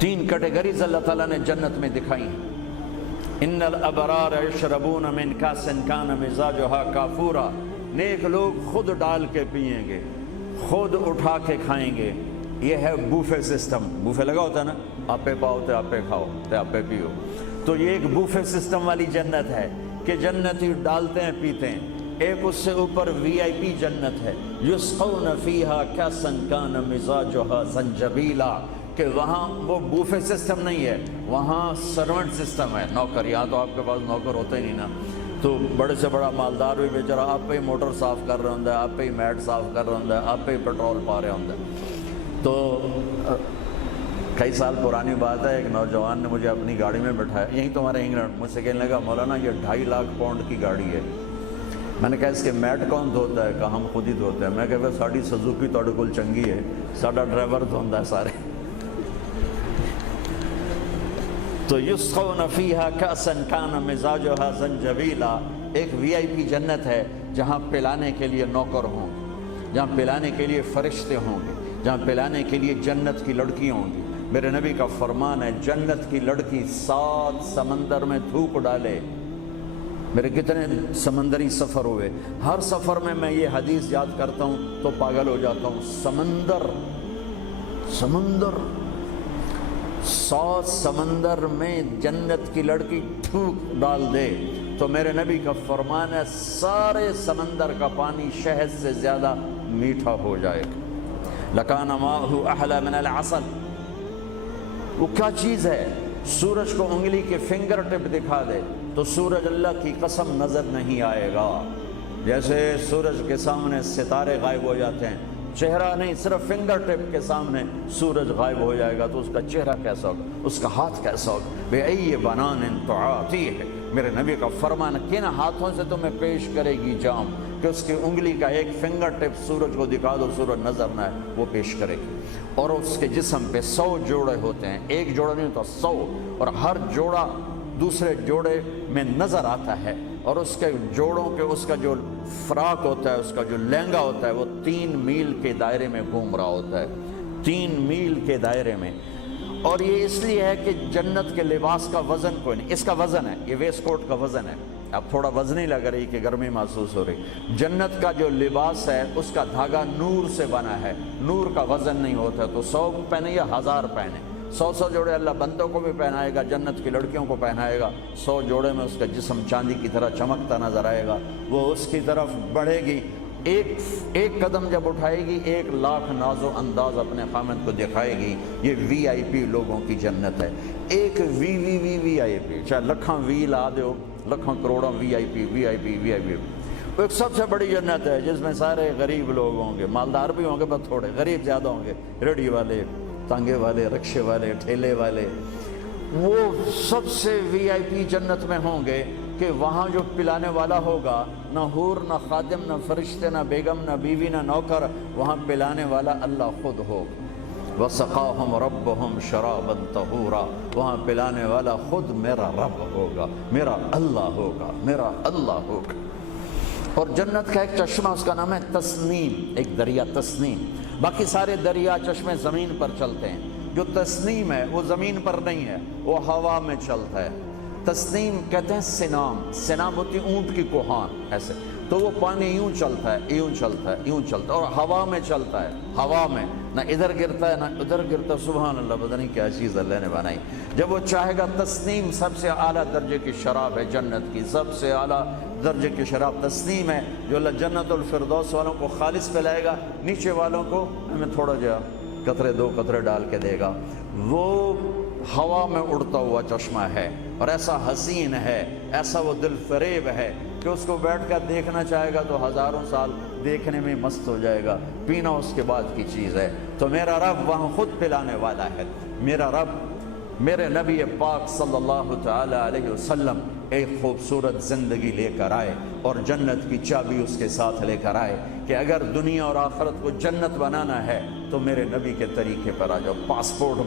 تین کیٹیگریز اللہ تعالیٰ نے جنت میں دکھائی ہیں۔ ان الابرار یشربون من کاس کان مزاجھا کافورا، نیک لوگ خود ڈال کے پئیں گے، خود اٹھا کے کھائیں گے۔ یہ ہے بوفے سسٹم، بوفے لگا ہوتا ہے نا، آپ پہ پاؤ تو آپ پہ کھاؤ تو آپ پہ پیو، تو یہ ایک بوفے سسٹم والی جنت ہے کہ جنتی ڈالتے ہیں پیتے ہیں۔ ایک اس سے اوپر وی آئی پی جنت ہے، یسقون فیہا کاسا کان مزاجھا زنجبیلا، کہ وہاں وہ بوفے سسٹم نہیں ہے، وہاں سرونٹ سسٹم ہے، نوکر۔ یہاں تو آپ کے پاس نوکر ہوتا ہی نہیں نا، تو بڑے سے بڑا مالدار بھی بیچارہ آپ پہ ہی موٹر صاف کر رہا ہوں، آپ پہ ہی میٹ صاف کر رہا ہوں، آپ پہ ہی پیٹرول پا رہا ہوں۔ تو کئی سال پرانی بات ہے، ایک نوجوان نے مجھے اپنی گاڑی میں بٹھایا، یہیں تمہارے انگلینڈ، مجھ سے کہنے لگا مولانا یہ 2.5 لاکھ پاؤنڈ کی گاڑی ہے۔ میں نے کہا اس کے میٹ کون دھوتا ہے؟ کہا ہم خود ہی دھوتے ہیں۔ میں کہا ساڑی سزوکی تھوڑے کول چنگی ہے، ساڈا ڈرائیور دھوندا ہے سارے۔ تو یسقون فیہا کاسا کان مزاجھا زنجبیلا، ایک وی آئی پی جنت ہے جہاں پلانے کے لیے نوکر ہوں گے، جہاں پلانے کے لیے فرشتے ہوں گے، جہاں پلانے کے لیے جنت کی لڑکی ہوں گی۔ میرے نبی کا فرمان ہے جنت کی لڑکی 7 سمندر میں تھوک ڈالے۔ میرے کتنے سمندری سفر ہوئے، ہر سفر میں میں یہ حدیث یاد کرتا ہوں تو پاگل ہو جاتا ہوں۔ سمندر 7 سمندر میں جنت کی لڑکی تھوک ڈال دے تو میرے نبی کا فرمان ہے سارے سمندر کا پانی شہد سے زیادہ میٹھا ہو جائے گا۔ لکان ماءہ احلی من العسل، وہ کیا چیز ہے؟ سورج کو انگلی کے فنگر ٹپ دکھا دے تو سورج اللہ کی قسم نظر نہیں آئے گا، جیسے سورج کے سامنے ستارے غائب ہو جاتے ہیں، چہرہ نہیں، صرف فنگر ٹپ کے سامنے سورج غائب ہو جائے گا تو اس کا چہرہ کیسا ہوگا، اس کا ہاتھ کیسا ہوگا؟ بے ای بنان تعاتی ہے، میرے نبی کا فرمان، کن ہاتھوں سے تمہیں پیش کرے گی جام کہ اس کی انگلی کا ایک فنگر ٹپ سورج کو دکھا دو، سورج نظر نہ ہے، وہ پیش کرے گی۔ اور اس کے جسم پہ 100 جوڑے ہوتے ہیں، ایک جوڑا نہیں ہوتا، 100، اور ہر جوڑا دوسرے جوڑے میں نظر آتا ہے، اور اس کے جوڑوں کے اس کا جو فراق ہوتا ہے، اس کا جو لہنگا ہوتا ہے، وہ 3 میل کے دائرے میں گھوم رہا ہوتا ہے، 3 میل کے دائرے میں۔ اور یہ اس لیے ہے کہ جنت کے لباس کا وزن کوئی نہیں، اس کا وزن ہے، یہ ویسٹ کوٹ کا وزن ہے، اب تھوڑا وزنی لگ رہی کہ گرمی محسوس ہو رہی۔ جنت کا جو لباس ہے اس کا دھاگا نور سے بنا ہے، نور کا وزن نہیں ہوتا، تو 100 پہنے یا 1000 پہنے، 100 جوڑے اللہ بندوں کو بھی پہنائے گا، جنت کی لڑکیوں کو پہنائے گا، 100 جوڑے میں اس کا جسم چاندی کی طرح چمکتا نظر آئے گا، وہ اس کی طرف بڑھے گی، ایک قدم جب اٹھائے گی 1 لاکھ ناز و انداز اپنے خامد کو دکھائے گی۔ یہ وی آئی پی لوگوں کی جنت ہے، ایک وی آئی پی، چاہے لکھاں وی لا دو، لکھاں کروڑوں وی آئی پی۔ ایک سب سے بڑی جنت ہے جس میں سارے غریب لوگ ہوں گے، مالدار بھی ہوں گے بس تھوڑے، غریب زیادہ ہوں گے، ریڑھی والے، تانگے والے، رکشے والے، ٹھیلے والے، وہ سب سے وی آئی پی جنت میں ہوں گے کہ وہاں جو پلانے والا ہوگا، نہ حور، نہ خادم، نہ فرشتے، نہ بیگم، نہ بیوی، نہ نوکر، وہاں پلانے والا اللہ خود ہوگا۔ وَسَقَاهُمْ رَبُّهُمْ شَرَابًا طَهُورًا، وہاں پلانے والا خود میرا رب ہوگا، میرا اللہ ہوگا، میرا اللہ ہوگا۔ اور جنت کا ایک چشمہ، اس کا نام ہے تسنیم، ایک دریا تسنیم، باقی سارے دریا چشمے زمین پر چلتے ہیں، جو تسنیم ہے وہ زمین پر نہیں ہے، وہ ہوا میں چلتا ہے۔ تسنیم کہتے ہیں سنام ہوتی اونٹ کی کوہان، ایسے تو وہ پانی یوں چلتا ہے، یوں چلتا ہے، یوں چلتا ہے، اور ہوا میں چلتا ہے، ہوا میں نہ ادھر گرتا ہے نہ ادھر گرتا ہے۔ سبحان اللہ، پتہ نہیں کیا چیز اللہ نے بنائی۔ جب وہ چاہے گا، تسنیم سب سے اعلیٰ درجے کی شراب ہے جنت کی، سب سے اعلیٰ درجے کی شراب تسنیم ہے، جو اللہ جنت الفردوس والوں کو خالص پلائے گا، نیچے والوں کو ہمیں تھوڑا جا قطرے 2 قطرے ڈال کے دے گا۔ وہ ہوا میں اڑتا ہوا چشمہ ہے، اور ایسا حسین ہے، ایسا وہ دل فریب ہے کہ اس کو بیٹھ کر دیکھنا چاہے گا تو ہزاروں سال دیکھنے میں مست ہو جائے گا، پینا اس کے بعد کی چیز ہے۔ تو میرا رب وہاں خود پلانے والا ہے، میرا رب میرے نبی پاک صلی اللہ تعالی علیہ وسلم ایک خوبصورت زندگی لے کر آئے، اور جنت کی چابی اس کے ساتھ لے کر آئے کہ اگر دنیا اور آخرت کو جنت بنانا ہے تو میرے نبی کے طریقے پر آ جاؤ۔ پاسپورٹ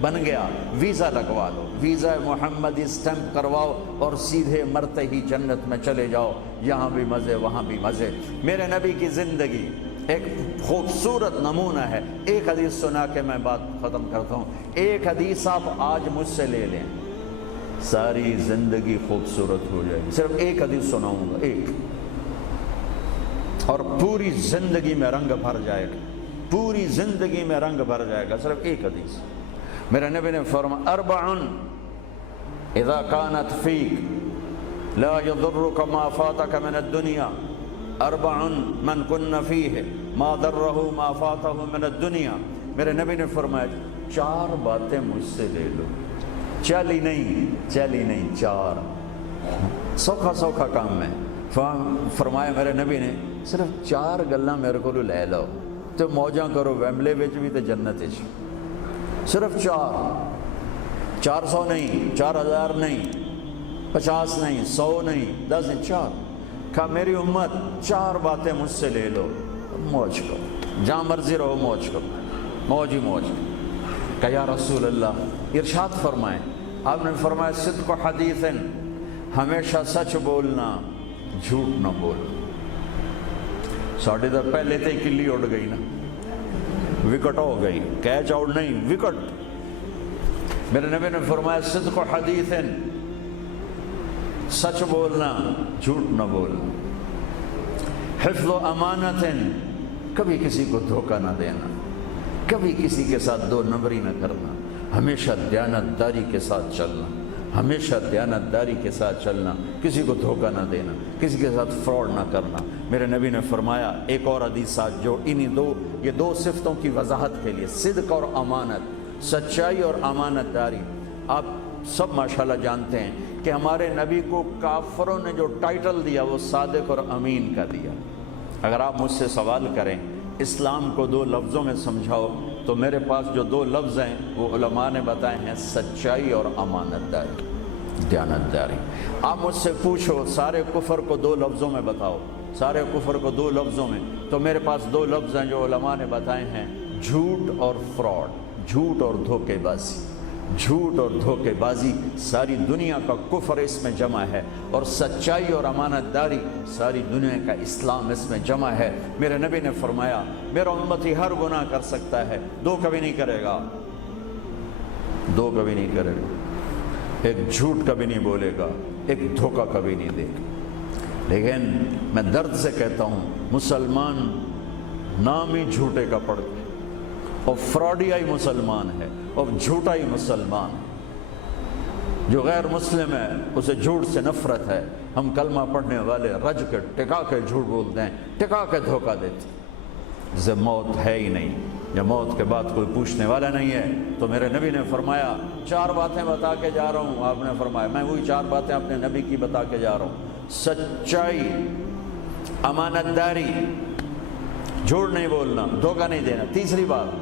بن گیا، ویزا لگوا لو، ویزا محمدی اسٹمپ کرواؤ اور سیدھے مرتے ہی جنت میں چلے جاؤ، یہاں بھی مزے وہاں بھی مزے۔ میرے نبی کی زندگی ایک خوبصورت نمونہ ہے. ایک حدیث سنا کے میں بات ختم کرتا ہوں. ایک حدیث آپ آج مجھ سے لے لیں, ساری زندگی خوبصورت ہو جائے گی. صرف ایک حدیث سناؤں گا, ایک, اور پوری زندگی میں رنگ بھر جائے گا, پوری زندگی میں رنگ بھر جائے گا. صرف ایک حدیث. میرے نبی نے فرمایا اربع اذا كانت فيك لا يضرك ما فاتك من الدنيا اربع من كن فيه ما ضره ما فاته من الدنيا. میرے نبی نے فرمایا 4 باتیں مجھ سے لے لو. چلی نہیں 4 سوکھا کام ہے. فرمایا میرے نبی نے صرف 4 گلاں میرے کو لے لو تو موجاں کرو ویملے وچ بھی تے جنت وچ. صرف 400 نہیں, 4000 نہیں, 50 نہیں, 100 نہیں, 10 نہیں, 4. کہا میری امت 4 باتیں مجھ سے لے لو, موج کرو, جہاں مرضی رہو موج کرو, موج ہی موج. کہا یا رسول اللہ ارشاد فرمائیں. آپ نے فرمایا صدق حدیث, ہمیشہ سچ بولنا, جھوٹ نہ بولنا. ساڑھے تو پہلے تے کلی اڑ گئی نا, وکٹ ہو گئی, کیچ آؤٹ نہیں, وکٹ. میرے نبی نے فرمایا صدق حدیث, سچ بولنا, جھوٹ نہ بولنا. حفظ و امانت, کبھی کسی کو دھوکہ نہ دینا, کبھی کسی کے ساتھ 2 نمبری نہ کرنا, ہمیشہ دیانتداری کے ساتھ چلنا, ہمیشہ دیانتداری کے ساتھ چلنا, کسی کو دھوکہ نہ دینا, کسی کے ساتھ فراڈ نہ کرنا. میرے نبی نے فرمایا ایک اور حدیث جو یہ دو صفتوں کی وضاحت کے لیے, صدق اور امانت, سچائی اور امانت داری. آپ سب ماشاءاللہ جانتے ہیں کہ ہمارے نبی کو کافروں نے جو ٹائٹل دیا وہ صادق اور امین کا دیا. اگر آپ مجھ سے سوال کریں اسلام کو 2 لفظوں میں سمجھاؤ تو میرے پاس جو 2 لفظ ہیں وہ علماء نے بتائے ہیں, سچائی اور امانت داری, دیانتداری. آپ مجھ سے پوچھو سارے کفر کو 2 لفظوں میں بتاؤ, سارے کفر کو 2 لفظوں میں, تو میرے پاس 2 لفظ ہیں جو علماء نے بتائے ہیں, جھوٹ اور فراڈ, جھوٹ اور دھوکے بازی. جھوٹ اور دھوکے بازی ساری دنیا کا کفر اس میں جمع ہے, اور سچائی اور امانت داری ساری دنیا کا اسلام اس میں جمع ہے. میرے نبی نے فرمایا میرا امتی ہر گناہ کر سکتا ہے, 2 کبھی نہیں کرے گا, 2 کبھی نہیں کرے گا. ایک جھوٹ کبھی نہیں بولے گا, ایک دھوکہ کبھی نہیں دے گا. لیکن میں درد سے کہتا ہوں مسلمان نام ہی جھوٹے کا پڑھتے ہیں, اور فراڈیا ہی مسلمان ہے, اور جھوٹا ہی مسلمان ہے. جو غیر مسلم ہے اسے جھوٹ سے نفرت ہے. ہم کلمہ پڑھنے والے رج کے ٹکا کے جھوٹ بولتے ہیں, ٹکا کے دھوکہ دیتے ہیں. جسے موت ہے ہی نہیں, جب موت کے بعد کوئی پوچھنے والا نہیں ہے, تو میرے نبی نے فرمایا 4 باتیں بتا کے جا رہا ہوں. آپ نے فرمایا میں وہی 4 باتیں اپنے نبی کی بتا کے جا رہا ہوں, سچائی, امانت داری, جھوٹ نہیں بولنا, دھوکہ نہیں دینا. تیسری بات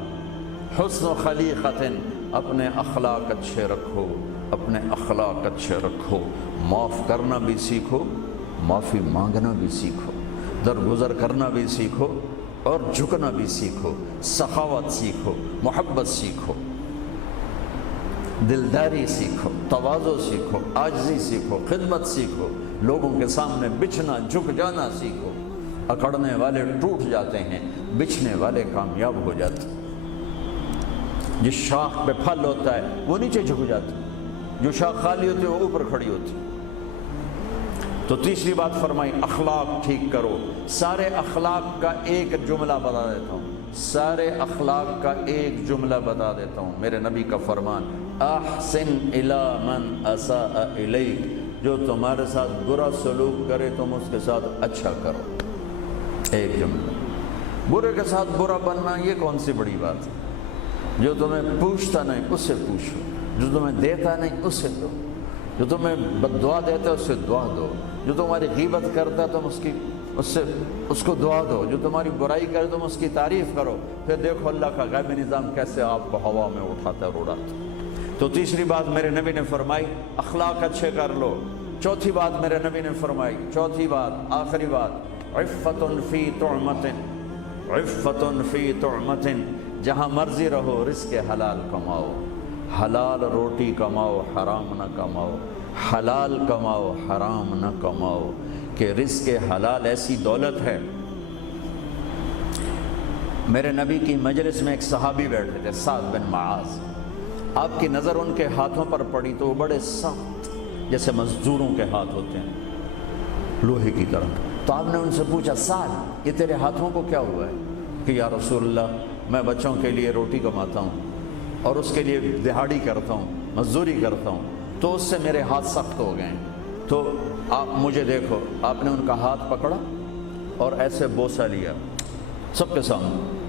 حسن و خلیقت, اپنے اخلاق اچھے رکھو, اپنے اخلاق اچھے رکھو. معاف کرنا بھی سیکھو, معافی مانگنا بھی سیکھو, درگزر کرنا بھی سیکھو, اور جھکنا بھی سیکھو. سخاوت سیکھو, محبت سیکھو, دلداری سیکھو, تواضع سیکھو, عاجزی سیکھو, خدمت سیکھو, لوگوں کے سامنے بچھنا جھک جانا سیکھو. اکڑنے والے ٹوٹ جاتے ہیں, بچھنے والے کامیاب ہو جاتے ہیں. جس شاخ پہ پھل ہوتا ہے وہ نیچے جھک جاتی, جو شاخ خالی ہوتی ہے وہ اوپر کھڑی ہوتی. تو تیسری بات فرمائی اخلاق ٹھیک کرو. سارے اخلاق کا ایک جملہ بتا دیتا ہوں, سارے اخلاق کا ایک جملہ بتا دیتا ہوں. میرے نبی کا فرمان احسن الی من اساء الیک, جو تمہارے ساتھ برا سلوک کرے تم اس کے ساتھ اچھا کرو. ایک جملہ. برے کے ساتھ برا بننا یہ کون سی بڑی بات ہے؟ جو تمہیں پوچھتا نہیں اس سے پوچھو, جو تمہیں دیتا نہیں اس سے دو, جو تمہیں بد دعا دیتا ہے اس سے دعا دو, جو تمہاری غیبت کرتا ہے تم اس کو دعا دو, جو تمہاری برائی کرے تم اس کی تعریف کرو. پھر دیکھو اللہ کا غیبی نظام کیسے آپ کو ہوا میں اٹھاتا ہے اور اڑاتا ہے. تو تیسری بات میرے نبی نے فرمائی اخلاق اچھے کر لو. چوتھی بات میرے نبی نے فرمائی, چوتھی بات آخری بات عفت فی طعمت, عفت فی طعمت, جہاں مرضی رہو رزق حلال کماؤ, حلال روٹی کماؤ, حرام نہ کماؤ, حلال کماؤ, حرام نہ کماؤ. کہ رزق حلال ایسی دولت ہے میرے نبی کی مجلس میں ایک صحابی بیٹھے تھے، سعد بن معاذ۔ آپ کی نظر ان کے ہاتھوں پر پڑی تو وہ بڑے سخت جیسے مزدوروں کے ہاتھ ہوتے ہیں، لوہے کی طرح۔ تو آپ نے ان سے پوچھا، سعد یہ تیرے ہاتھوں کو کیا ہوا ہے؟ کہ یا رسول اللہ میں بچوں کے لیے روٹی کماتا ہوں اور اس کے لیے دہاڑی کرتا ہوں، مزدوری کرتا ہوں، تو اس سے میرے ہاتھ سخت ہو گئے ہیں، تو آپ مجھے دیکھو۔ آپ نے ان کا ہاتھ پکڑا اور ایسے بوسہ لیا سب کے سامنے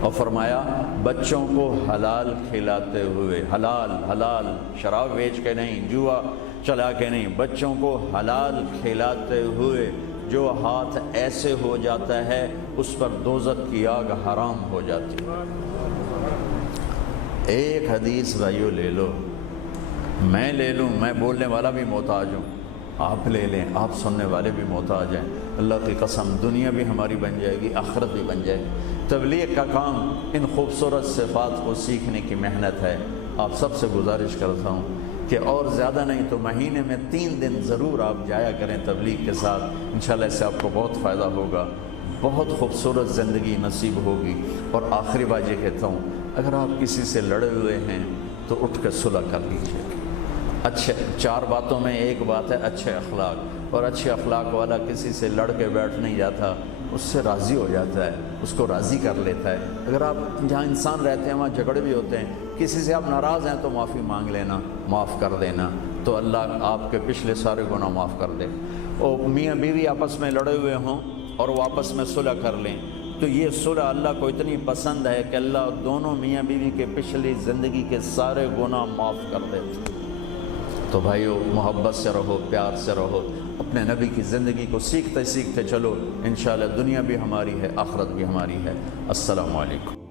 اور فرمایا بچوں کو حلال کھلاتے ہوئے، حلال حلال، شراب بیچ کے نہیں، جوا چلا کے نہیں، بچوں کو حلال کھلاتے ہوئے جو ہاتھ ایسے ہو جاتا ہے اس پر دوزخ کی آگ حرام ہو جاتی ہے۔ ایک حدیث بھائیو لے لو، میں لے لوں، میں بولنے والا بھی محتاج ہوں، آپ لے لیں، آپ سننے والے بھی محتاج ہیں، اللہ کی قسم دنیا بھی ہماری بن جائے گی، آخرت بھی بن جائے گی۔ تبلیغ کا کام ان خوبصورت صفات کو سیکھنے کی محنت ہے۔ آپ سب سے گزارش کرتا ہوں کہ اور زیادہ نہیں تو مہینے میں 3 دن ضرور آپ جایا کریں تبلیغ کے ساتھ، انشاءاللہ اس سے آپ کو بہت فائدہ ہوگا، بہت خوبصورت زندگی نصیب ہوگی۔ اور آخری بات یہ کہتا ہوں، اگر آپ کسی سے لڑے ہوئے ہیں تو اٹھ کے صلح کر لیجیے۔ اچھے 4 باتوں میں ایک بات ہے اچھے اخلاق، اور اچھے اخلاق والا کسی سے لڑ کے بیٹھ نہیں جاتا، اس سے راضی ہو جاتا ہے، اس کو راضی کر لیتا ہے۔ اگر آپ جہاں انسان رہتے ہیں وہاں جھگڑے بھی ہوتے ہیں، کسی سے آپ ناراض ہیں تو معافی مانگ لینا، معاف کر دینا، تو اللہ آپ کے پچھلے سارے گناہ معاف کر دے۔ اور میاں بیوی آپس میں لڑے ہوئے ہوں اور وہ آپس میں صلح کر لیں تو یہ صلح اللہ کو اتنی پسند ہے کہ اللہ دونوں میاں بیوی کے پچھلی زندگی کے سارے گناہ معاف کر دیتے۔ تو بھائیو محبت سے رہو، پیار سے رہو، اپنے نبی کی زندگی کو سیکھتے سیکھتے چلو، انشاءاللہ دنیا بھی ہماری ہے، آخرت بھی ہماری ہے۔ السلام علیکم۔